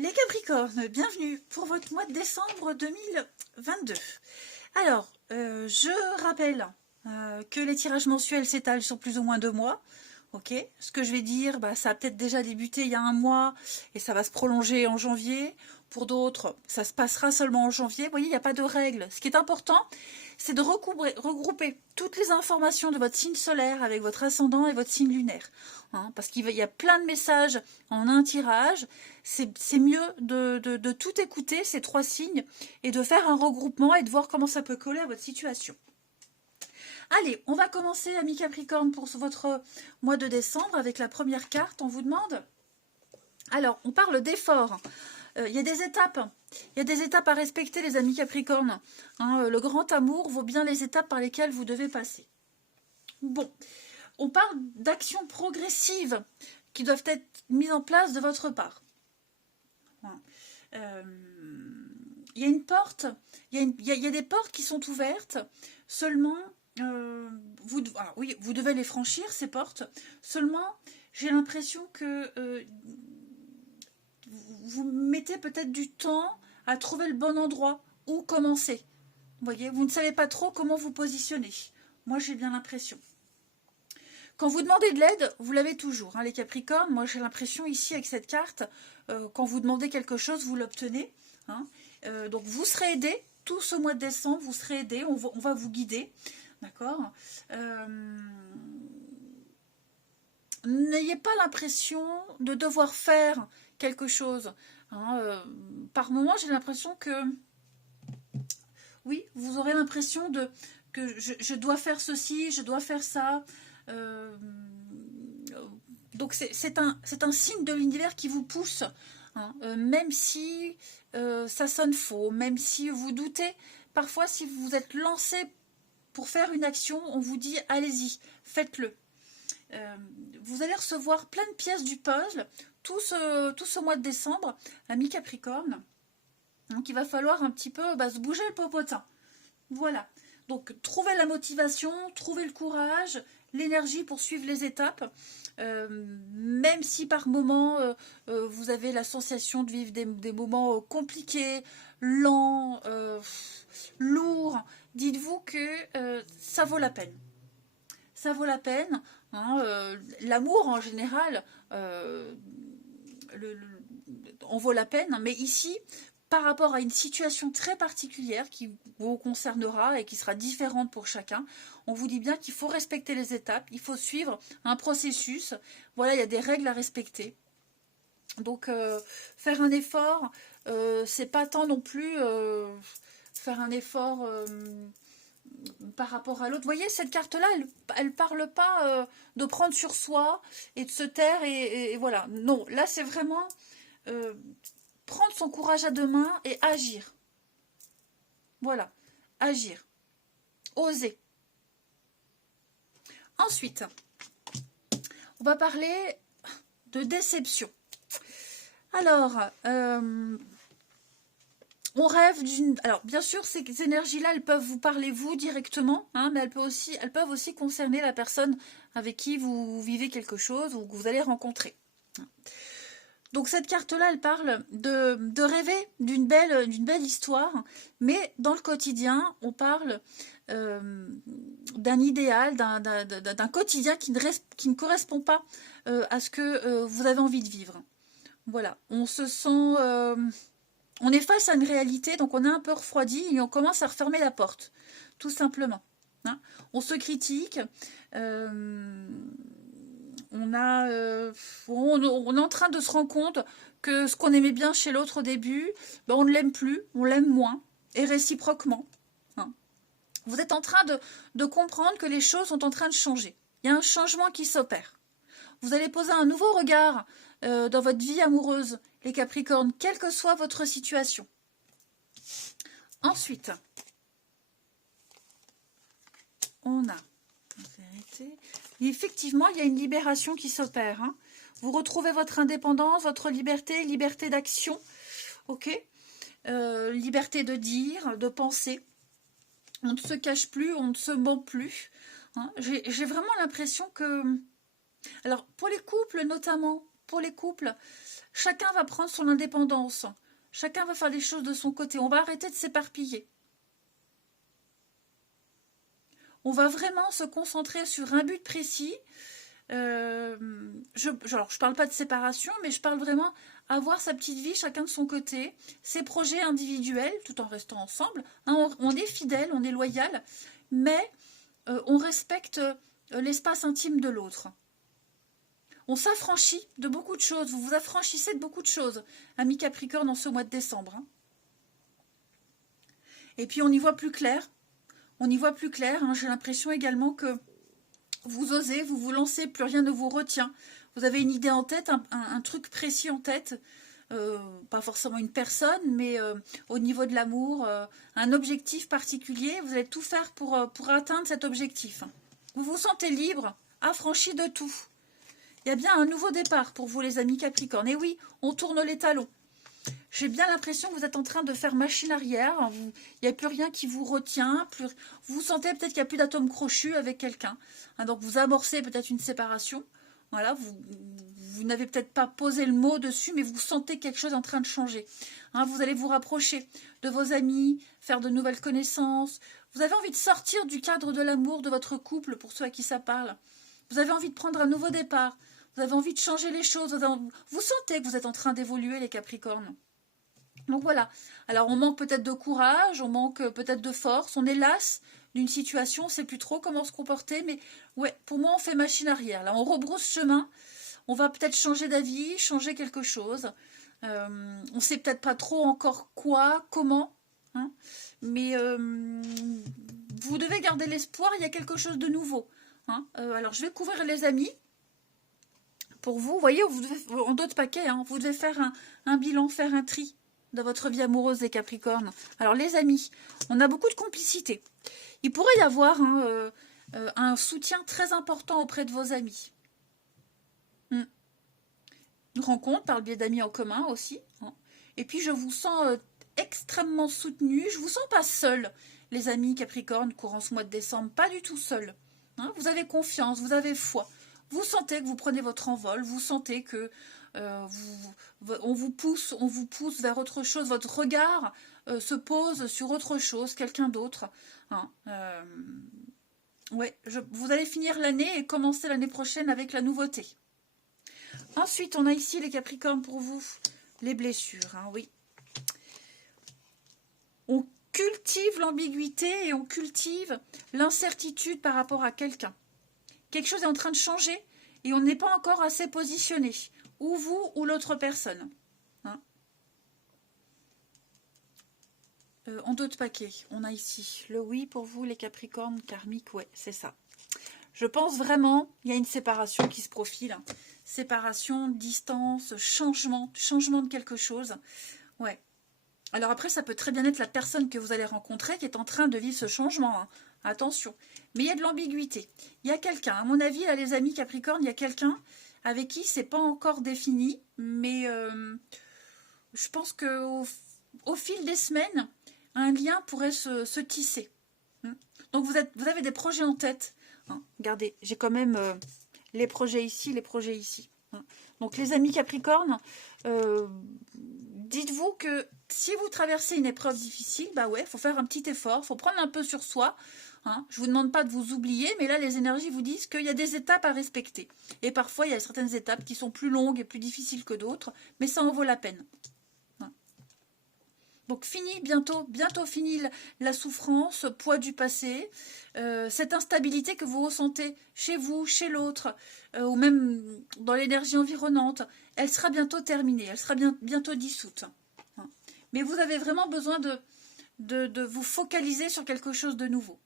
Les Capricornes, bienvenue pour votre mois de décembre 2022. Alors, je rappelle que les tirages mensuels s'étalent sur plus ou moins 2 mois. Ok, ce que je vais dire, ça a peut-être déjà débuté il y a 1 mois et ça va se prolonger en janvier. Pour d'autres, ça se passera seulement en janvier. Vous voyez, il n'y a pas de règle. Ce qui est important, c'est de regrouper toutes les informations de votre signe solaire avec votre ascendant et votre signe lunaire. Parce qu'il y a plein de messages en un tirage. C'est mieux de tout écouter, ces 3 signes, et de faire un regroupement et de voir comment ça peut coller à votre situation. Allez, on va commencer, amis Capricorne, pour votre mois de décembre avec la première carte. On vous demande... Alors, on parle d'efforts. Il y a des étapes. Il y a des étapes à respecter, les amis Capricorne. Le grand amour vaut bien les étapes par lesquelles vous devez passer. Bon, on parle d'actions progressives qui doivent être mises en place de votre part. Il y a une porte, il y a des portes qui sont ouvertes, seulement... vous devez les franchir, ces portes. Seulement, j'ai l'impression que vous mettez peut-être du temps à trouver le bon endroit où commencer. Vous voyez, vous ne savez pas trop comment vous positionner. Moi, j'ai bien l'impression. Quand vous demandez de l'aide, vous l'avez toujours, les Capricornes. Moi, j'ai l'impression ici, avec cette carte, quand vous demandez quelque chose, vous l'obtenez. Donc, vous serez aidé. Tout ce mois de décembre, vous serez aidé. On va vous guider. D'accord. N'ayez pas l'impression de devoir faire quelque chose. Par moment, j'ai l'impression que... Oui, vous aurez l'impression que je dois faire ceci, je dois faire ça. Donc, c'est un signe de l'univers qui vous pousse. Même si ça sonne faux, même si vous doutez. Parfois, si vous êtes lancé pour faire une action, on vous dit allez-y, faites-le. Vous allez recevoir plein de pièces du puzzle tout ce mois de décembre, amis Capricorne. Donc il va falloir un petit peu se bouger le popotin. Voilà. Donc trouvez la motivation, trouvez le courage, l'énergie pour suivre les étapes. Même si par moment vous avez la sensation de vivre des moments compliqués, lents, lourds, dites-vous que ça vaut la peine. Ça vaut la peine. L'amour en général, on vaut la peine, mais ici, par rapport à une situation très particulière qui vous concernera et qui sera différente pour chacun, on vous dit bien qu'il faut respecter les étapes, il faut suivre un processus. Voilà, il y a des règles à respecter. Donc, faire un effort, c'est pas tant non plus faire un effort par rapport à l'autre. Vous voyez, cette carte-là, elle parle pas de prendre sur soi et de se taire et voilà. Non, là, c'est vraiment prendre son courage à 2 mains et agir. Voilà, agir. Oser. Ensuite, on va parler de déception. Alors, on rêve d'une... Alors, bien sûr, ces énergies-là, elles peuvent vous parler, vous, directement, mais elles peuvent aussi concerner la personne avec qui vous vivez quelque chose ou que vous allez rencontrer. Donc, cette carte-là, elle parle de rêver d'une belle histoire, mais dans le quotidien, on parle d'un idéal, d'un quotidien qui ne correspond pas à ce que vous avez envie de vivre. Voilà, on se sent... on est face à une réalité, donc on est un peu refroidi et on commence à refermer la porte, tout simplement. On se critique, on est en train de se rendre compte que ce qu'on aimait bien chez l'autre au début, on ne l'aime plus, on l'aime moins, et réciproquement. Vous êtes en train de comprendre que les choses sont en train de changer. Il y a un changement qui s'opère. Vous allez poser un nouveau regard dans votre vie amoureuse, les Capricornes, quelle que soit votre situation. Ensuite, on a... Effectivement, il y a une libération qui s'opère. Vous retrouvez votre indépendance, votre liberté d'action. Ok, liberté de dire, de penser. On ne se cache plus, on ne se ment plus. J'ai vraiment l'impression que... Alors, pour les couples notamment, pour les couples, chacun va prendre son indépendance. Chacun va faire les choses de son côté. On va arrêter de s'éparpiller. On va vraiment se concentrer sur un but précis. Alors, je parle pas de séparation, mais je parle vraiment avoir sa petite vie, chacun de son côté, ses projets individuels, tout en restant ensemble. Hein, on est fidèle, on est loyal, mais on respecte l'espace intime de l'autre. On s'affranchit de beaucoup de choses. Vous vous affranchissez de beaucoup de choses, amis Capricorne, en ce mois de décembre. Hein. Et puis, on y voit plus clair. On y voit plus clair. Hein. J'ai l'impression également que vous osez, vous vous lancez, plus rien ne vous retient. Vous avez une idée en tête, un truc précis en tête. Pas forcément une personne, mais au niveau de l'amour, un objectif particulier. Vous allez tout faire pour atteindre cet objectif. Vous vous sentez libre, affranchi de tout. Il y a bien un nouveau départ pour vous, les amis Capricorne. Et oui, on tourne les talons. J'ai bien l'impression que vous êtes en train de faire machine arrière. Il n'y a plus rien qui vous retient. Vous sentez peut-être qu'il n'y a plus d'atome crochu avec quelqu'un. Hein, donc vous amorcez peut-être une séparation. Voilà, vous n'avez peut-être pas posé le mot dessus, mais vous sentez quelque chose en train de changer. Hein, vous allez vous rapprocher de vos amis, faire de nouvelles connaissances. Vous avez envie de sortir du cadre de l'amour de votre couple, pour ceux à qui ça parle. Vous avez envie de prendre un nouveau départ. Vous avez envie de changer les choses. Vous sentez que vous êtes en train d'évoluer, les Capricornes. Donc voilà. Alors on manque peut-être de courage, on manque peut-être de force, on est lasse d'une situation, on ne sait plus trop comment se comporter, mais ouais, pour moi on fait machine arrière. Là, on rebrousse chemin, on va peut-être changer d'avis, changer quelque chose. On ne sait peut-être pas trop encore quoi, comment, hein, mais vous devez garder l'espoir, il y a quelque chose de nouveau. Hein. Alors je vais couvrir les amis. Pour vous, voyez, vous devez, en d'autres paquets, hein, vous devez faire un bilan, faire un tri de votre vie amoureuse des Capricornes. Alors les amis, on a beaucoup de complicité. Il pourrait y avoir un soutien très important auprès de vos amis. Une rencontre par le biais d'amis en commun aussi. Hein. Et puis je vous sens extrêmement soutenu. Je vous sens pas seul, les amis Capricorne, courant ce mois de décembre. Pas du tout seul. Hein. Vous avez confiance, vous avez foi. Vous sentez que vous prenez votre envol, vous sentez que on vous pousse vers autre chose, votre regard se pose sur autre chose, quelqu'un d'autre. Hein, ouais, vous allez finir l'année et commencer l'année prochaine avec la nouveauté. Ensuite, on a ici les Capricornes pour vous, les blessures, hein, oui. On cultive l'ambiguïté et on cultive l'incertitude par rapport à quelqu'un. Quelque chose est en train de changer et on n'est pas encore assez positionné. Ou vous ou l'autre personne. Hein. En d'autres paquets, on a ici le oui pour vous, les Capricornes karmiques. Ouais, c'est ça. Je pense vraiment, il y a une séparation qui se profile. Hein. Séparation, distance, changement de quelque chose. Ouais. Alors après, ça peut très bien être la personne que vous allez rencontrer qui est en train de vivre ce changement. Hein. Attention. Mais il y a de l'ambiguïté. Il y a quelqu'un, à mon avis, là, les amis Capricorne, il y a quelqu'un avec qui c'est pas encore défini, mais je pense qu'au fil des semaines, un lien pourrait se tisser. Donc vous avez des projets en tête. Hein. Regardez, j'ai quand même les projets ici, les projets ici. Hein. Donc les amis Capricorne, dites-vous que si vous traversez une épreuve difficile, bah ouais, il faut faire un petit effort, il faut prendre un peu sur soi. Hein. Je ne vous demande pas de vous oublier, mais là, les énergies vous disent qu'il y a des étapes à respecter. Et parfois, il y a certaines étapes qui sont plus longues et plus difficiles que d'autres, mais ça en vaut la peine. Hein. Donc, bientôt fini la souffrance, poids du passé, cette instabilité que vous ressentez chez vous, chez l'autre, ou même dans l'énergie environnante, elle sera bientôt terminée, elle sera bientôt dissoute. Hein. Mais vous avez vraiment besoin de vous focaliser sur quelque chose de nouveau.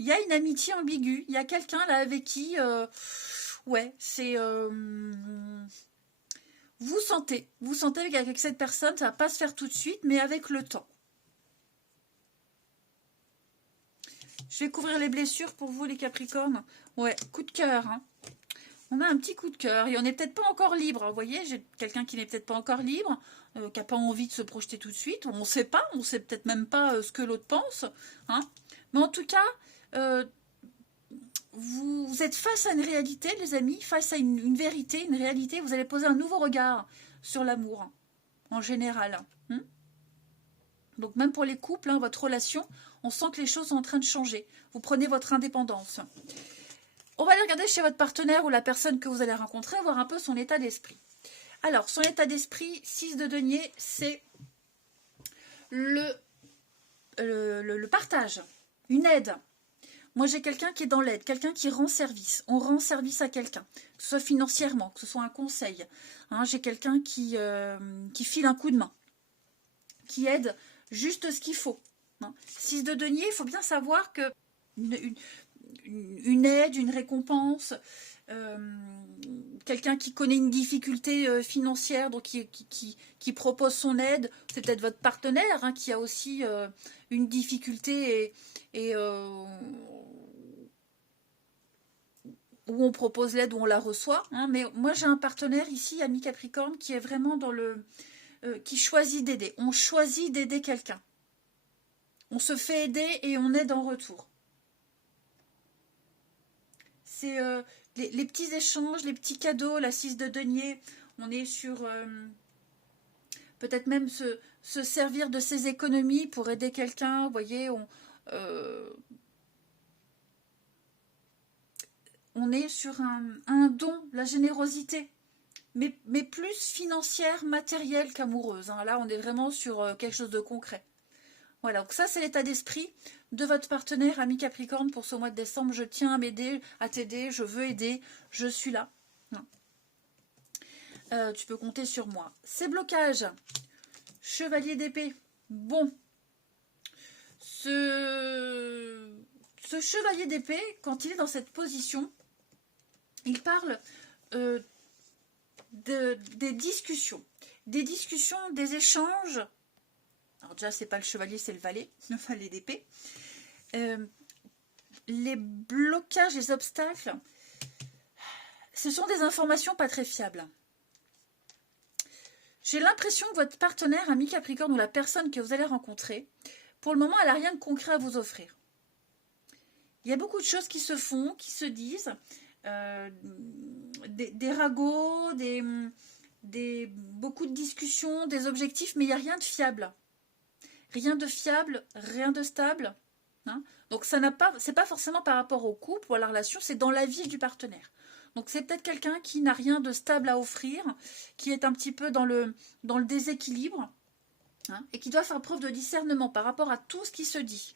Il y a une amitié ambiguë, il y a quelqu'un là avec qui, ouais, c'est... vous sentez qu'avec cette personne, ça ne va pas se faire tout de suite, mais avec le temps. Je vais couvrir les blessures pour vous, les Capricornes. Ouais, coup de cœur. Hein. On a un petit coup de cœur et on n'est peut-être pas encore libre. Vous voyez, j'ai quelqu'un qui n'est peut-être pas encore libre, qui n'a pas envie de se projeter tout de suite. On ne sait pas, on ne sait peut-être même pas ce que l'autre pense. Hein. Mais en tout cas, vous êtes face à une réalité, les amis, face à une vérité, une réalité. Vous allez poser un nouveau regard sur l'amour, en général. Donc même pour les couples, votre relation, on sent que les choses sont en train de changer. Vous prenez votre indépendance. On va aller regarder chez votre partenaire ou la personne que vous allez rencontrer, voir un peu son état d'esprit. Alors, son état d'esprit, 6 de denier, c'est le partage, une aide. Moi, j'ai quelqu'un qui est dans l'aide, quelqu'un qui rend service. On rend service à quelqu'un, que ce soit financièrement, que ce soit un conseil. J'ai quelqu'un qui file un coup de main, qui aide juste ce qu'il faut. 6 de denier, il faut bien savoir que une aide, une récompense, quelqu'un qui connaît une difficulté financière, donc qui propose son aide, c'est peut-être votre partenaire qui a aussi une difficulté et où on propose l'aide, où on la reçoit. Mais moi j'ai un partenaire ici, ami Capricorne, qui est vraiment dans le... qui choisit d'aider. On choisit d'aider quelqu'un. On se fait aider et on aide en retour. C'est les petits échanges, les petits cadeaux, la 6 de denier. On est sur peut-être même se servir de ses économies pour aider quelqu'un. Vous voyez, on est sur un don, la générosité. Mais plus financière, matérielle qu'amoureuse. Là, on est vraiment sur quelque chose de concret. Voilà, donc ça, c'est l'état d'esprit de votre partenaire, ami Capricorne, pour ce mois de décembre. Je tiens à m'aider, à t'aider, je veux aider, je suis là. Tu peux compter sur moi. Ces blocages, chevalier d'épée. Bon, ce chevalier d'épée, quand il est dans cette position, il parle des discussions. Des discussions, des échanges. Alors déjà, c'est pas le chevalier, c'est le valet d'épée. Les blocages, les obstacles, ce sont des informations pas très fiables. J'ai l'impression que votre partenaire, ami Capricorne, ou la personne que vous allez rencontrer, pour le moment, elle n'a rien de concret à vous offrir. Il y a beaucoup de choses qui se font, qui se disent, des ragots, beaucoup de discussions, des objectifs, mais il n'y a rien de fiable. Rien de fiable, rien de stable. Donc c'est pas forcément par rapport au couple ou à la relation, c'est dans la vie du partenaire. Donc c'est peut-être quelqu'un qui n'a rien de stable à offrir, qui est un petit peu dans le déséquilibre, et qui doit faire preuve de discernement par rapport à tout ce qui se dit.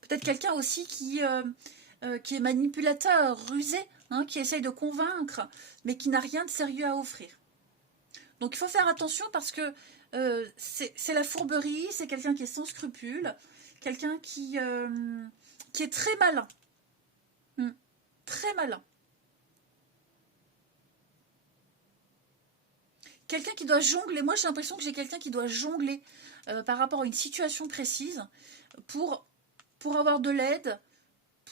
Peut-être quelqu'un aussi qui est manipulateur, rusé, qui essaye de convaincre, mais qui n'a rien de sérieux à offrir. Donc il faut faire attention parce que c'est la fourberie, c'est quelqu'un qui est sans scrupules, quelqu'un qui est très malin. Très malin. Quelqu'un qui doit jongler. Moi, j'ai l'impression que j'ai quelqu'un qui doit jongler par rapport à une situation précise pour avoir de l'aide,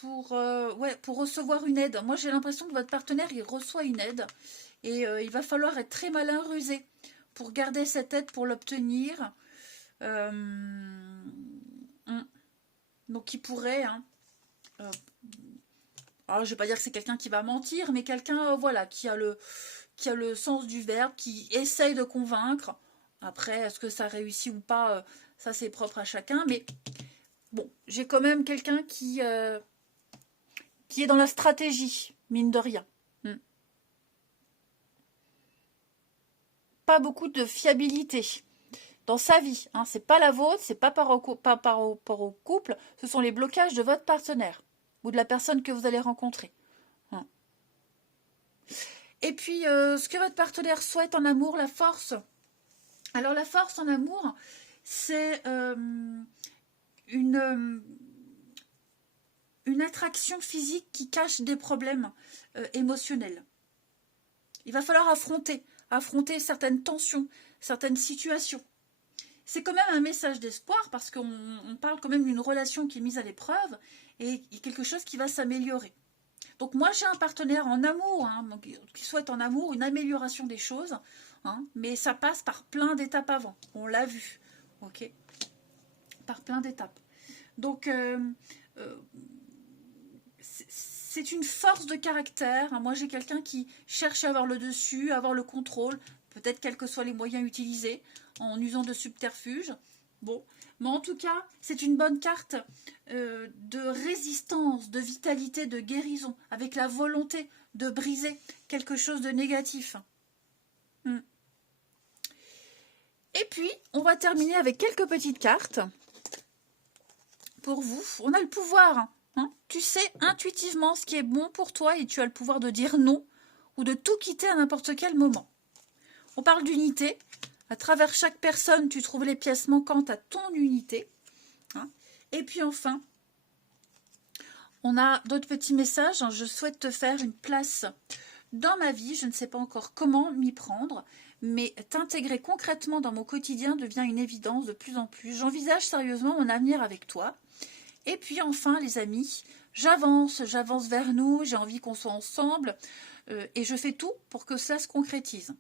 pour recevoir une aide. Moi, j'ai l'impression que votre partenaire, il reçoit une aide et il va falloir être très malin, rusé pour garder cette aide, pour l'obtenir. Donc, il pourrait... alors, je ne vais pas dire que c'est quelqu'un qui va mentir, mais quelqu'un qui a le sens du verbe, qui essaye de convaincre. Après, est-ce que ça réussit ou pas, ça c'est propre à chacun. Mais bon, j'ai quand même quelqu'un qui est dans la stratégie, mine de rien. Pas beaucoup de fiabilité dans sa vie. C'est pas la vôtre, c'est pas par rapport au couple, ce sont les blocages de votre partenaire ou de la personne que vous allez rencontrer. Et puis, ce que votre partenaire souhaite en amour, la force. Alors, la force en amour, c'est une attraction physique qui cache des problèmes émotionnels. Il va falloir affronter certaines tensions, certaines situations. C'est quand même un message d'espoir parce qu'on parle quand même d'une relation qui est mise à l'épreuve et quelque chose qui va s'améliorer. Donc moi j'ai un partenaire en amour, qui souhaite en amour une amélioration des choses, mais ça passe par plein d'étapes avant, on l'a vu, ok, par plein d'étapes. Donc c'est une force de caractère. Moi, j'ai quelqu'un qui cherche à avoir le dessus, à avoir le contrôle, peut-être quels que soient les moyens utilisés, en usant de subterfuges. Bon, mais en tout cas, c'est une bonne carte de résistance, de vitalité, de guérison, avec la volonté de briser quelque chose de négatif. Et puis, on va terminer avec quelques petites cartes. Pour vous, on a le pouvoir. Tu sais intuitivement ce qui est bon pour toi et tu as le pouvoir de dire non ou de tout quitter à n'importe quel moment. On parle d'unité. À travers chaque personne, tu trouves les pièces manquantes à ton unité. Et puis enfin, on a d'autres petits messages. Je souhaite te faire une place dans ma vie. Je ne sais pas encore comment m'y prendre, mais t'intégrer concrètement dans mon quotidien devient une évidence de plus en plus. J'envisage sérieusement mon avenir avec toi. Et puis enfin, les amis, j'avance vers nous. J'ai envie qu'on soit ensemble et je fais tout pour que ça se concrétise.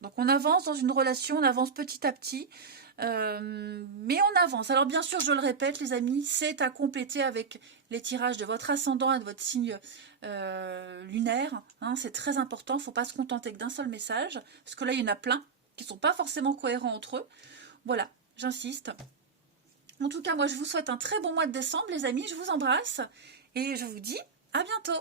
Donc on avance dans une relation, on avance petit à petit, mais on avance. Alors bien sûr, je le répète les amis, c'est à compléter avec les tirages de votre ascendant et de votre signe lunaire. C'est très important, il ne faut pas se contenter que d'un seul message, parce que là il y en a plein qui ne sont pas forcément cohérents entre eux. Voilà, j'insiste. En tout cas, moi je vous souhaite un très bon mois de décembre les amis, je vous embrasse et je vous dis à bientôt.